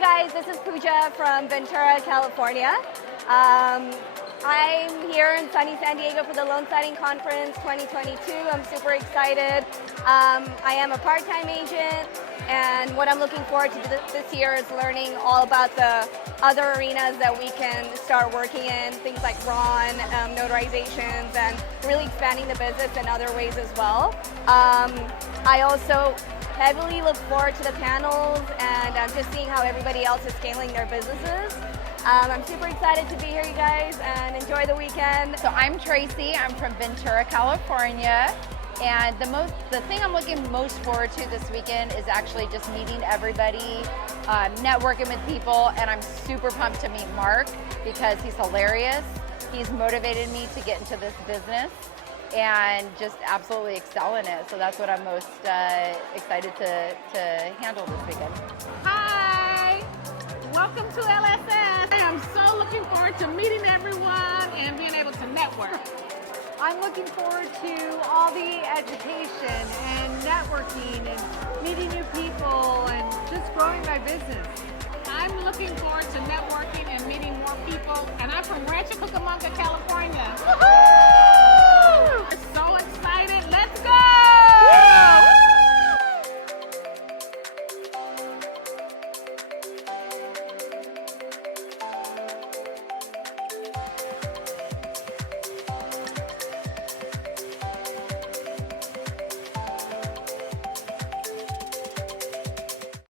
guys, this is Pooja from Ventura, California. I'm here in sunny San Diego for the Loan Signing Conference 2022. I'm super excited. I am a part-time agent, and what I'm looking forward to this year is learning all about the other arenas that we can start working in, things like RON, notarizations, and really expanding the business in other ways as well. I also heavily look forward to the panels and just seeing how everybody else is scaling their businesses. I'm super excited to be here, you guys, and enjoy the weekend. So I'm Tracy. I'm from Ventura, California. And the thing I'm looking most forward to this weekend is actually just meeting everybody, networking with people, and I'm super pumped to meet Mark because he's hilarious. He's motivated me to get into this business and just absolutely excel in it. So that's what I'm most excited to handle this weekend. Hi, welcome to LSS. I'm so looking forward to meeting everyone and being able to network. I'm looking forward to all the education and networking and meeting new people and just growing my business. I'm looking forward to networking and meeting more people, and I'm from Rancho Cucamonga, California. Woohoo!